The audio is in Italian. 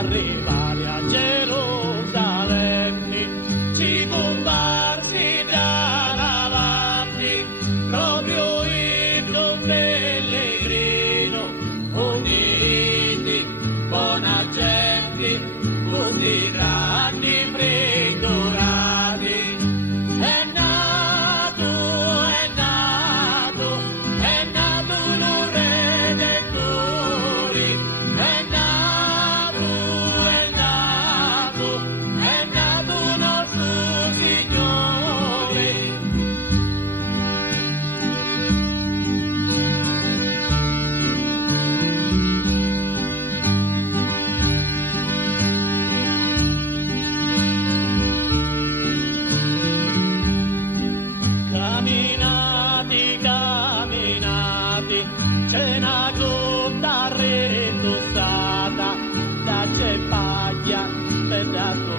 arrivare a Gerusalemme, ci comparsi da davanti, proprio il Don Pellegrino, uniti, buona gente, così grandi freddorati. È nato un Redentore, è nato nostro Signore. Camminati, c'è una grotta rettosata, da c'è paglia per dato